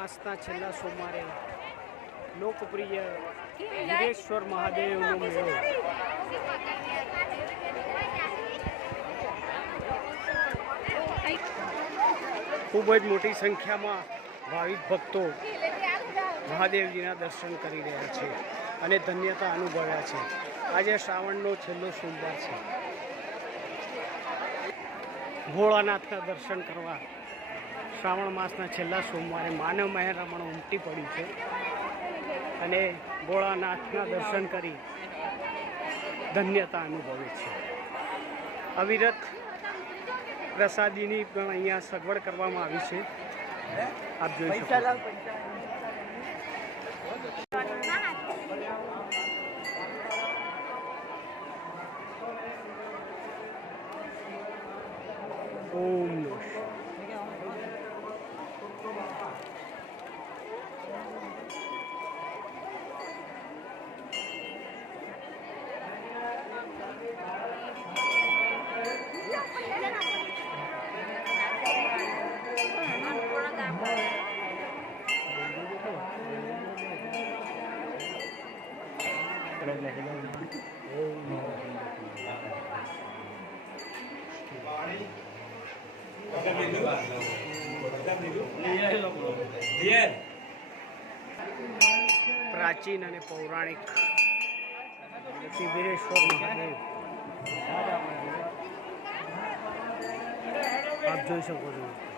માસના છેલ્લા સોમવારે લોકપ્રિય વિરેશ્વર મહાદેવનો મેળો. ખૂબ જ મોટી સંખ્યામાં ભાવિક ભક્તો મહાદેવજીના દર્શન કરી રહ્યા છે અને ધન્યતા અનુભવ્યા છે. આજે શ્રાવણનો છેલ્લો સોમવાર છે. ભોળાનાથના દર્શન કરવા શ્રાવણ માસના છેલ્લા સોમવારે માનવ મહેરામણ ઉમટી પડ્યું છે. અને ભોળાનાથના દર્શન કરી ધન્યતા અનુભવે છે. અવિરત પ્રસાદીની પણ અહીંયા સગવડ કરવામાં આવી છે. આપ જોઈ શકો. પ્રાચીન અને પૌરાણિક મહાદેવ આપ જોઈ શકો છો